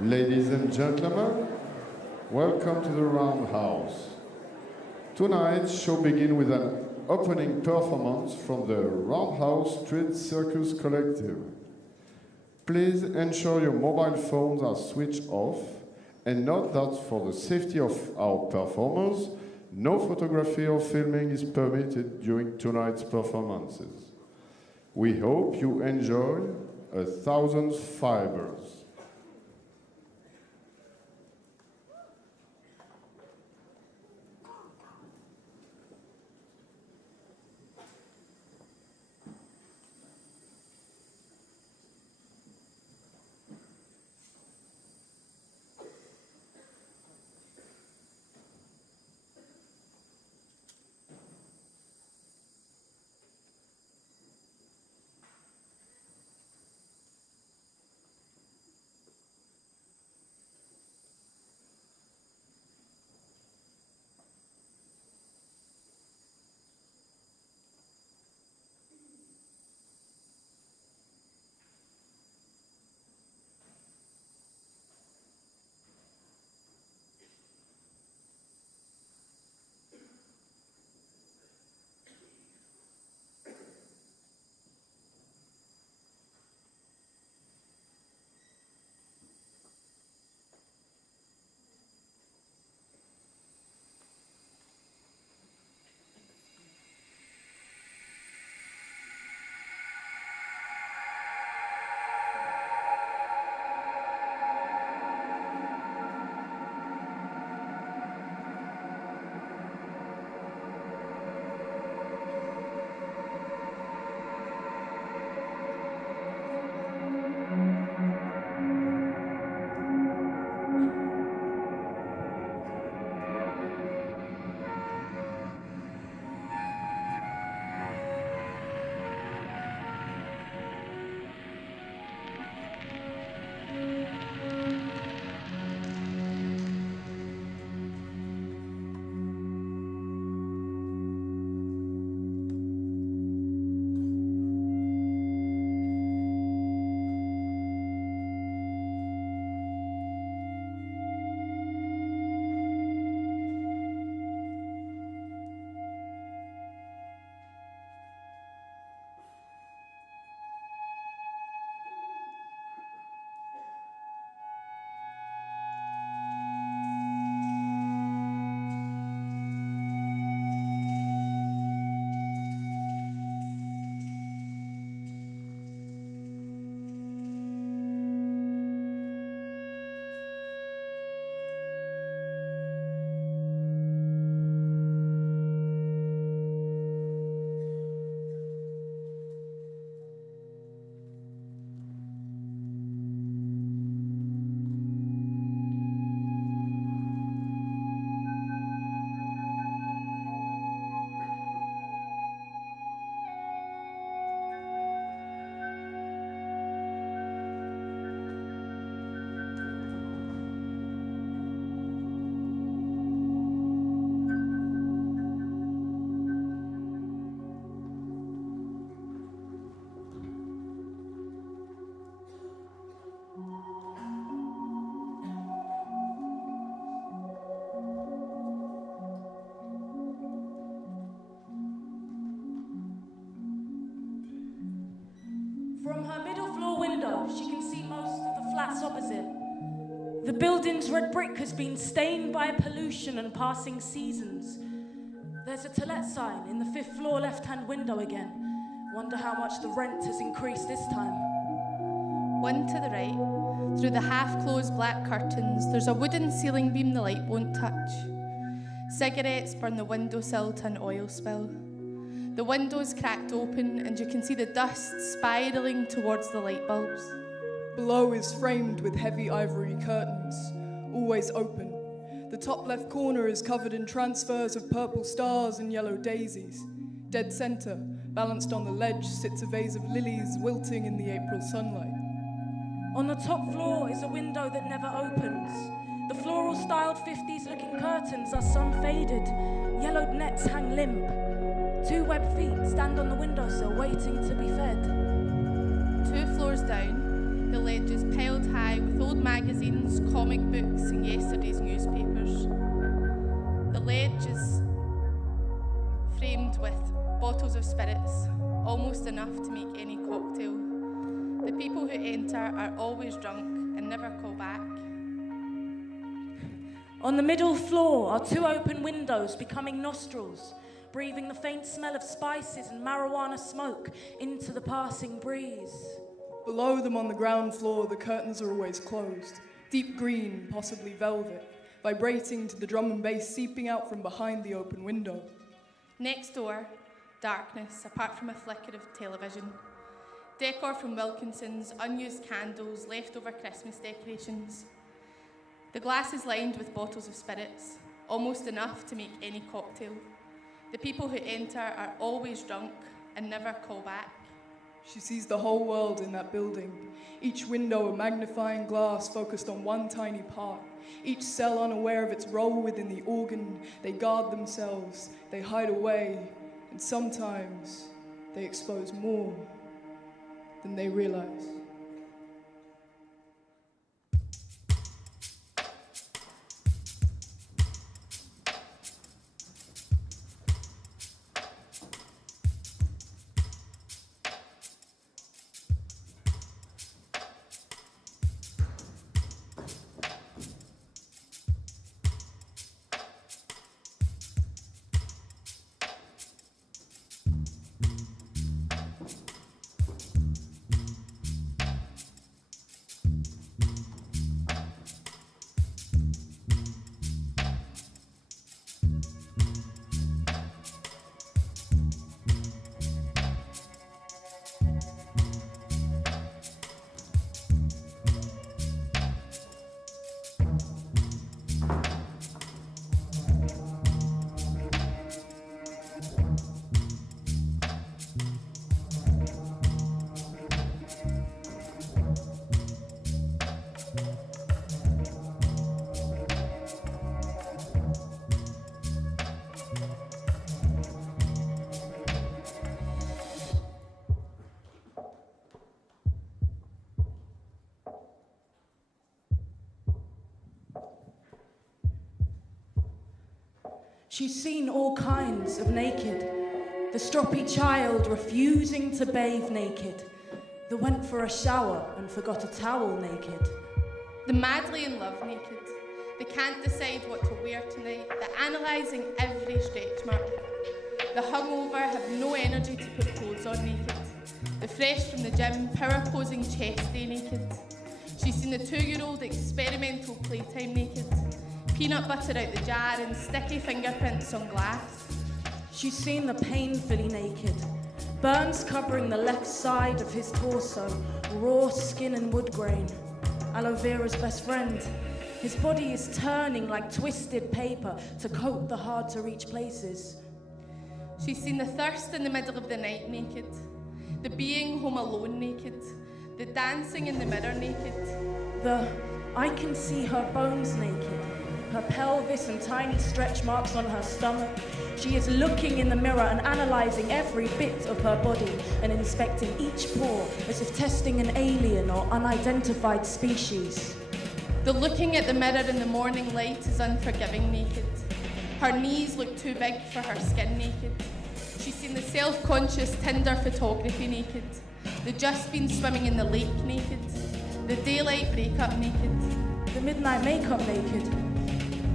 Ladies and gentlemen, welcome to the Roundhouse. Tonight's show begins with an opening performance from the Roundhouse Street Circus Collective. Please ensure your mobile phones are switched off and note that for the safety of our performers, no photography or filming is permitted during tonight's performances. We hope you enjoy 1,000 Fibres. From her middle floor window, she can see most of the flats opposite. The building's red brick has been stained by pollution and passing seasons. There's a to let sign in the 5th floor left-hand window again. Wonder how much the rent has increased this time. One to the right, through the half-closed black curtains, there's a wooden ceiling beam the light won't touch. Cigarettes burn the windowsill to an oil spill. The window's cracked open and you can see the dust spiralling towards the light bulbs. Below is framed with heavy ivory curtains, always open. The top left corner is covered in transfers of purple stars and yellow daisies. Dead center, balanced on the ledge, sits a vase of lilies wilting in the April sunlight. On the top floor is a window that never opens. The floral-styled 50s-looking curtains are sun-faded. Yellowed nets hang limp. 2 webbed feet stand on the windowsill waiting to be fed. 2 floors down, The ledges piled high with old magazines, comic books, and yesterday's newspapers. The ledge is framed with bottles of spirits, almost enough to make any cocktail. The people who enter are always drunk and never call back. On the middle floor are 2 open windows becoming nostrils, breathing the faint smell of spices and marijuana smoke into the passing breeze. Below them on the ground floor, the curtains are always closed, deep green, possibly velvet, vibrating to the drum and bass seeping out from behind the open window. Next door, darkness, apart from a flicker of television. Decor from Wilkinson's, unused candles, leftover Christmas decorations. The glass is lined with bottles of spirits, almost enough to make any cocktail. The people who enter are always drunk and never call back. She sees the whole world in that building, each window a magnifying glass focused on one tiny part, each cell unaware of its role within the organ. They guard themselves, they hide away, and sometimes they expose more than they realize. She's seen all kinds of naked. The stroppy child refusing to bathe naked. The went for a shower and forgot a towel naked. The madly in love naked. They can't decide what to wear tonight. They're analysing every stretch mark. The hungover have no energy to put clothes on naked. The fresh from the gym, power posing chest day naked. She's seen the 2-year-old experimental playtime naked. Peanut butter out the jar and sticky fingerprints on glass. She's seen the painfully naked. Burns covering the left side of his torso, raw skin and wood grain. Aloe vera's best friend. His body is turning like twisted paper to coat the hard-to-reach places. She's seen the thirst in the middle of the night naked. The being home alone naked. The dancing in the mirror naked. I can see her bones naked. Her pelvis and tiny stretch marks on her stomach. She is looking in the mirror and analysing every bit of her body and inspecting each pore as if testing an alien or unidentified species. The looking at the mirror in the morning light is unforgiving naked. Her knees look too big for her skin naked. She's seen the self-conscious Tinder photography naked. The just been swimming in the lake naked. The daylight breakup naked. The midnight makeup naked.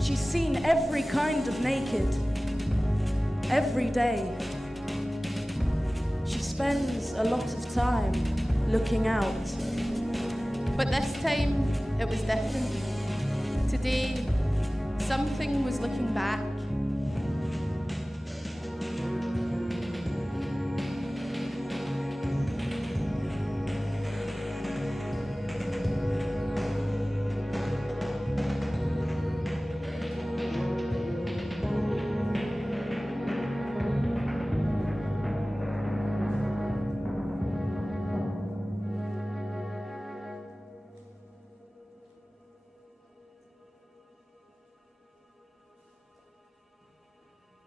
She's seen every kind of naked, every day. She spends a lot of time looking out. But this time, it was different. Today, something was looking back.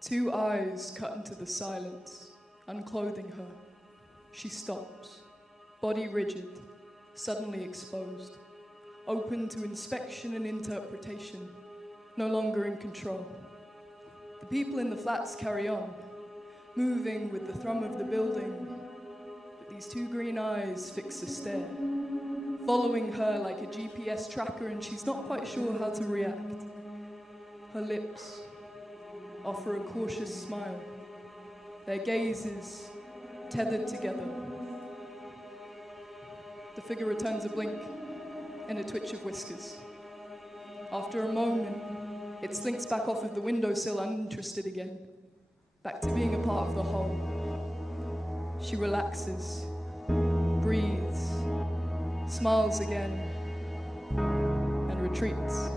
Two eyes cut into the silence, unclothing her. She stops, body rigid, suddenly exposed, open to inspection and interpretation, no longer in control. The people in the flats carry on, moving with the thrum of the building, but these two green eyes fix a stare, following her like a GPS tracker, and she's not quite sure how to react. Her lips offer a cautious smile, their gazes tethered together. The figure returns a blink and a twitch of whiskers. After a moment, it slinks back off of the windowsill, uninterested again, back to being a part of the whole. She relaxes, breathes, smiles again, and retreats.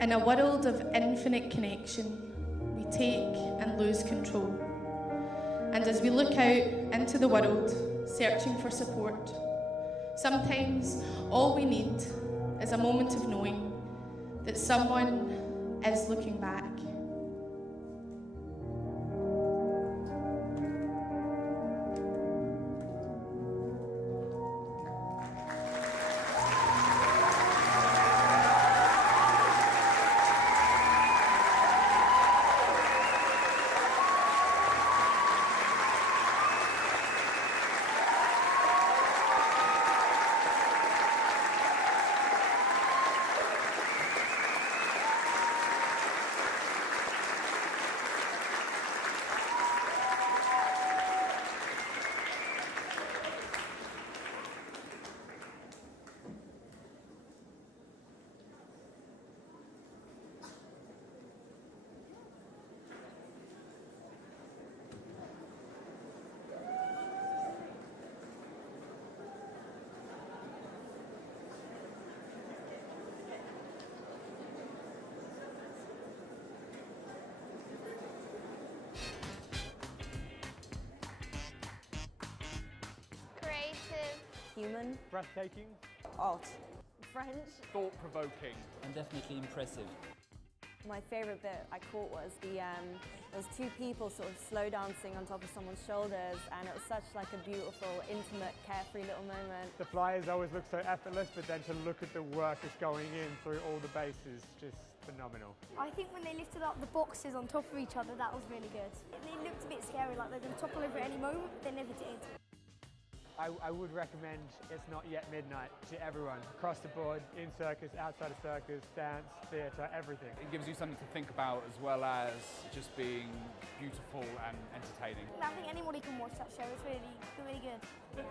In a world of infinite connection, we take and lose control. And as we look out into the world, searching for support, sometimes all we need is a moment of knowing that someone is looking back. Human. Breathtaking. Art. French. Thought-provoking. And definitely impressive. My favourite bit I caught was there was two people sort of slow dancing on top of someone's shoulders, and it was such like a beautiful, intimate, carefree little moment. The flyers always look so effortless, but then to look at the work that's going in through all the bases, just phenomenal. I think when they lifted up the boxes on top of each other, that was really good. It looked a bit scary, like they're going to topple over at any moment, but they never did. I would recommend It's Not Yet Midnight to everyone, across the board, in Circus, outside of Circus, dance, theatre, everything. It gives you something to think about as well as just being beautiful and entertaining. I think anybody can watch that show, it's really good.